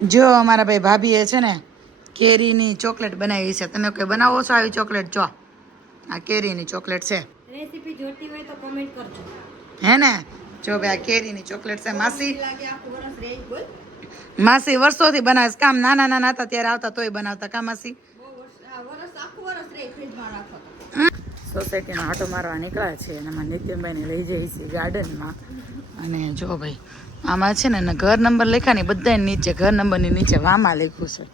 જો અમારા ભાઈ ભાભીએ છે ને કેરીની ચોકલેટ બનાવી છે. તમે કોઈ બનાવો છો આવી ચોકલેટ? જો આ કેરીની ચોકલેટ છે. રેસીપી જોતી હોય તો કમેન્ટ કરજો. હે ને? જો ભાઈ આ કેરીની ચોકલેટ છે. માસી વર્ષોથી બનાવે કામ. નાના નાના હતા ત્યારે આવતા તોય બનાવતા કા માસી? સોસાયટીનો આટો મારવા નીકળ્યા છે અને એમાં નિત્યનભાઈને લઈ જઈએ છીએ ગાર્ડનમાં. અને જો ભાઈ આમાં છે ને ઘર નંબર લખ્યા ને બધા નીચે ઘર નંબરની નીચે વામાં લખ્યું છે.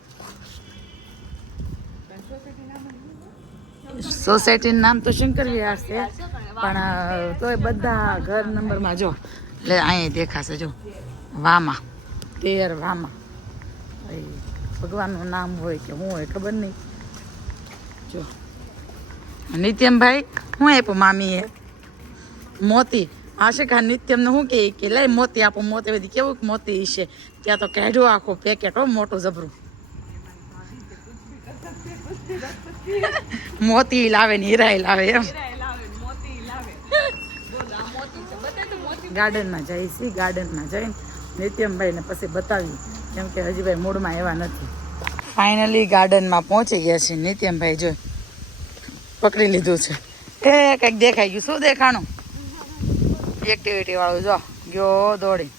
સોસાયટીનું નામ તો શંકર વિહાર છે પણ તોય બધા ઘર નંબરમાં જો એટલે અહીંયા દેખાશે જો વામા 13 વામા. ભગવાનનું નામ હોય કે હું હોય ખબર નહીં. જો નિત્યમભાઈ હું આપ્યું મામીએ મોતી. આશિકા નિત્યમને શું કે લઈ મોતી આપો. મોતી બધી કેવું મોતી છે ત્યાં તો કાઢ્યું આખું પેકેટ હો મોટું જબરું. મોતી લાવે ને હીરા લાવે એમ. ગાર્ડનમાં જઈ છીએ. ગાર્ડનમાં જઈને નિત્યમભાઈને પછી બતાવી કેમ કે હજી ભાઈ મૂડમાં એવા નથી. ફાઇનલી ગાર્ડનમાં પહોંચી ગયા છે. નિત્યમભાઈ જો પકડી લીધું છે. એ કંઈક દેખાઈ ગયું. શું દેખાણું? એક્ટિવિટી વાળું જો ગયો દોડી.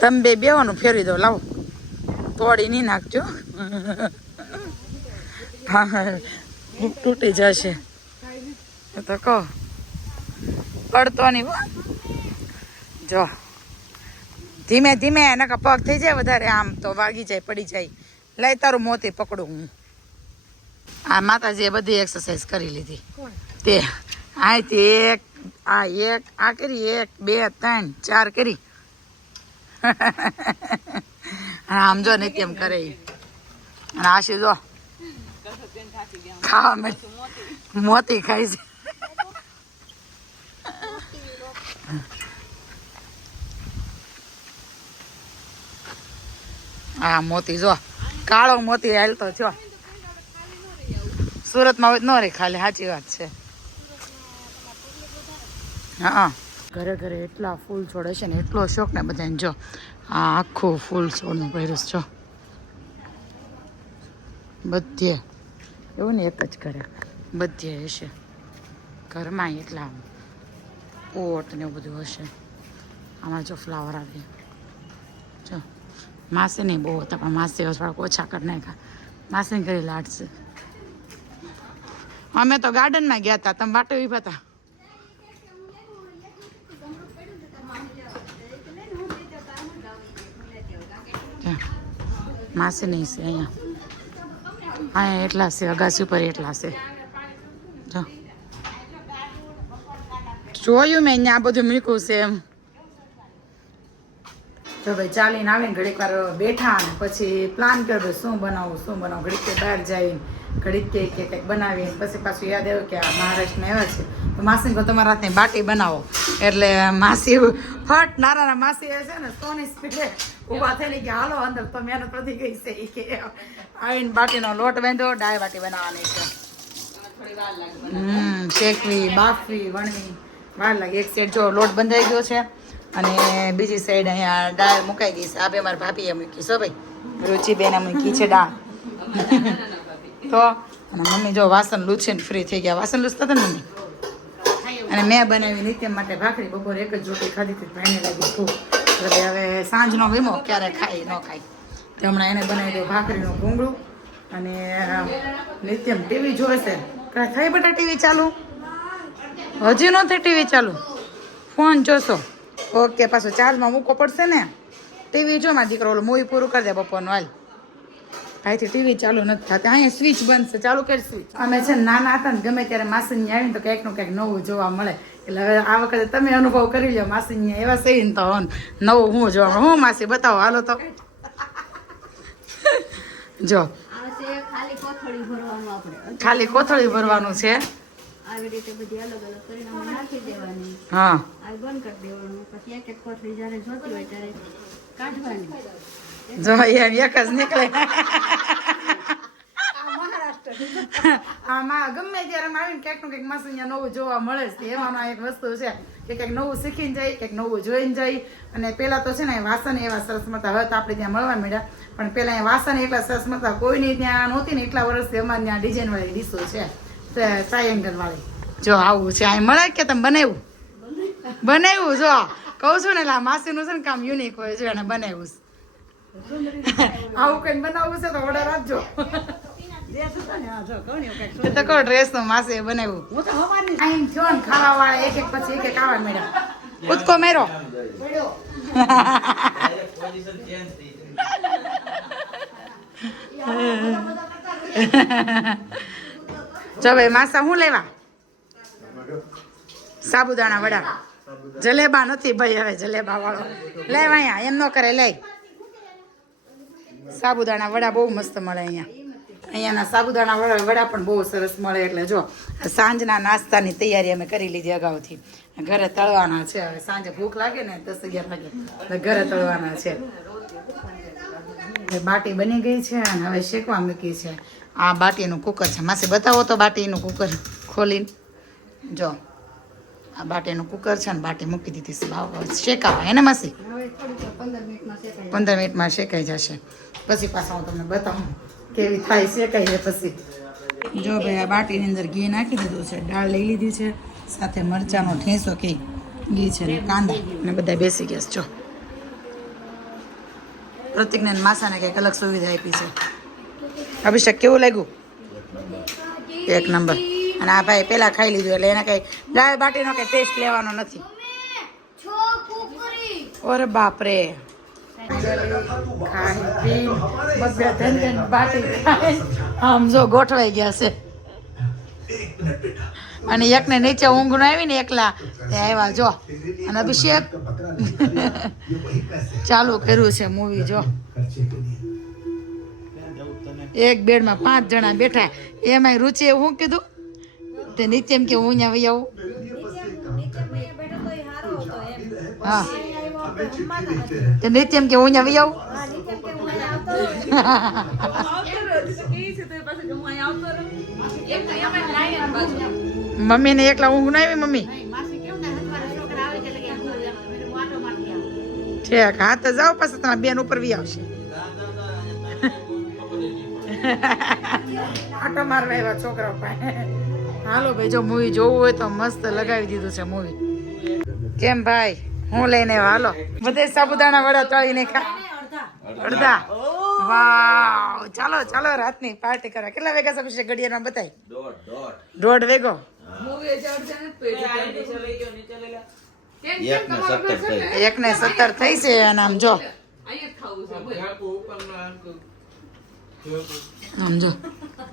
તમે બે બેવાનું ફેરવી દો. લાવો તોડી નહીં નાખજો. તૂટી જશે તો કહો પડતો નહીં. જો ધીમે ધીમે એના પગ થઈ જાય વધારે આમ તો વાગી જાય પડી જાય. લઈ તારું મોતી પકડું હું. આ માતાજીએ બધી એક્સરસાઇઝ કરી લીધી. તે અહીંથી એક આ કરી 1 2 3 4 કરી. આમ જો નિત્યમ કરે. અને આશી જો ખાવા માંડી મોતી ખાય છે. હા મોતી જો કાળો મોતી હાલતો છો. સુરતમાં ન રે ખાલી સાચી વાત છે. હા ઘરે ઘરે એટલા ફૂલ છોડ હશે ને એટલો શોખ ને બધાને. જો આ આખું ફૂલ છોડનું પહેર્યું છો બધે. એવું ને એક જ ઘરે બધે હશે. ઘરમાં એટલા પોટ ને એવું બધું હશે. આમાં જો ફ્લાવર આવે જો. માસી નહીં બહુ હતા પણ માસી થોડાક ઓછા કરી નાખ્યા. માસીને કરી લાડશે. અમે તો ગાર્ડનમાં ગયા હતા. તમે વાટે ઉભા હતા. માસી નહીં છે અહીંયા એટલા છે. અગાસી ઉપર એટલા છે. જો જોયું મેં અહીંયા બધું મૂક્યું છે એમ. તો ભાઈ ચાલીને આવીને ઘડીક વાર બેઠા અને પછી પ્લાન કર્યો શું બનાવું. ઘડીક કે બહાર જઈને ઘડીક કે કંઈક બનાવીને પછી પાછું યાદ આવ્યું કે આ મહારાષ્ટ્રમાં આવ્યા છે તો માસીને કહો તમારા હાથની બાટી બનાવો. એટલે માસી ફટ નાના માસી છે ને સોની સ્પીડે ઊભા થઈને કે હાલો અંદર તો મહેનત વધી ગઈ છે. એ કે આવીને બાટીનો લોટ બાંધ્યો. ડાય બાટી બનાવવાની છે. શેકવી બાફવી વણવી વાર લાગે. એક સાઈડ જો લોટ બંધાઈ ગયો છે અને બીજી સાઈડ અહીંયા દાળ મુકાઈ ગઈ છે. આ બે મારા ભાભીએ મૂકી છો ભાઈ. રુચિબેને મૂકી છે દાળ. તો અને મમ્મી જો વાસણ લૂછીને ફ્રી થઈ ગયા. વાસણ લૂછતા હતા ને મમ્મી. અને મેં બનાવી નિત્યમ માટે ભાખરી. બપોરે એક જ રોટી ખાધી હતી. ભાઈને લાગી ભૂખ. એટલે હવે સાંજનો વીમો ક્યારે ખાય ન ખાય તે હમણાં એને બનાવી દો ભાખરીનું ભૂંગળું. અને નિત્યમ ટીવી જોઈશે. થઈ બેટા ટીવી ચાલુ? હજી ન થઈ ટીવી ચાલુ? ફોન જોશો? ઓકે પાછું ચાર્જમાં મૂકવો પડશે ને. ટીવી જો મારા દીકરો ઓલું મૂવી પૂરું કરી દે બપોરનું. હાલ અહીંથી ટીવી ચાલુ નથી થતી. અહીંયા સ્વિચ બંધ છે. ચાલુ કરી સ્વિચ. અમે છે ને નાના હતા ને ગમે ત્યારે માસીને આવીને તો કંઈકનું કંઈક નવું જોવા મળે. એટલે હવે આ વખતે તમે અનુભવ કરી લો. માસીને એવા સહી ને તો નવું હું જોવા મળે. હું માસી બતાવો હાલો તો. જો ખાલી કોથળી ભરવાનું છે. આવી રીતે બધી અલગ અલગ કરીને નાખી દેવાની. હા આ બંધ કરી દેવાનું. પછી એક એક કોથળી જ્યારે જોતી હોય ત્યારે કાઢવાની. જો એમ એક જ નીકળે. મહારાષ્ટ્ર આમાં ગમે ત્યારે આમ આવીને ક્યાંક નું કંઈક મસ્ત અહીંયા નવું જોવા મળે જ એમાં એક વસ્તુ છે કે કંઈક નવું શીખીને જાય કંઈક નવું જોઈને જાય અને પેલા તો છે ને વાસણ એવા સરસ મળતા હવે તો આપણે ત્યાં મળવા મળ્યા પણ પેલા અહીંયા વાસણ એટલા સરસ મળતા કોઈની ત્યાં નહોતી ને એટલા વર્ષથી અમારે ત્યાં ડિઝાઇન વાળી ડીશો છે ટ્રાયેંગલ વાળી જો આવું છે આ મળે કે તમે બનાવ્યું જો કહું છું ને એટલે આ માસીનું છે ને કામ યુનિક હોય છે અને બનાવ્યું છે આવું કઈ બનાવવું છે તો ઓર્ડર આપજો તો કહો ડ્રેસ નો માસે બનાવ્યું આઈન થયો ને ખાવા વાળા એક પછી એક ખાવા મળ્યા કૂદકો મેરો જો ભાઈ માસા શું લેવા સાબુદાણા વડા જલેબા નથી ભાઈ હવે જલેબા વાળો લેવા અહીંયા એમ ન કરે લે સાબુદાણા વડા બહુ મસ્ત મળે અહીંયાના સાબુદાણા વડા પણ બહુ સરસ મળે એટલે જો સાંજના નાસ્તાની તૈયારી અમે કરી લીધી અગાઉથી ઘરે તળવાના છે હવે સાંજે ભૂખ લાગે ને 10-11 વાગે એટલે ઘરે તળવાના છે બાટી બની ગઈ છે અને હવે શેકવા મૂકી છે આ બાટીનું કુકર છે માસી બતાવો તો બાટીનું કુકર ખોલીને જો આ બાટીનું કુકર છે ને બાટી મૂકી દીધી છે શેકાવા હે ને માસી 15 મિનિટમાં શેકાઈ જશે પછી પાછા હું તમને બતાવું કેવી થાય શેકાઈ જાય પછી જો ભાઈ આ બાટીની અંદર ઘી નાખી દીધું છે દાળ લઈ લીધી છે સાથે મરચાંનો ઠેસો કે ઘી છે ને કાંદા ને બધા બેસી ગયા છે જો પ્રતિકને માસાને કંઈક અલગ સુવિધા આપી છે અભિષેક કેવું લાગ્યું એક નંબર અને આ ભાઈ પેલા ખાઈ લીધું એટલે એને કઈ દાળ બાટીનો કઈ ટેસ્ટ લેવાનો નથી ઓરે બાપરે આમ જો ગોઠવાઈ ગયા છે અને એકને નીચે ઊંઘ ન આવી ને એકલા તે આવ્યા જો અને અભિષેક ચાલુ કર્યું છે મૂવી જો એક બેડમાં 5 જણા બેઠા એમાં રુચિ એવું કીધું તે નીચે એમ કે હું અહીંયા વહી આવું હા તે નીચે એમ કે હું અહીંયા વહી આવું મમ્મી ને એકલા ઊંઘ ના આવી મમ્મી ઠીક હા તો જાઓ પછી તમારા બેન ઉપર વી આવશે આટો મારવા એવા છોકરાઓ પાસે હાલો ભાઈ જો મૂવી જોવું હોય તો મસ્ત લગાવી દીધું છે મૂવી કેમ ભાઈ હું લઈને આવ્યો હાલો બધે સાબુદાણા વડા તળીને ખા અડધા વાવ ચાલો ચાલો રાતની પાર્ટી કરવા કેટલા વાગ્યા છે પછી ઘડિયાળમાં બતાય 1:30 વાગ્યો 1:17 થઈ છે અને આમ જો આમ જો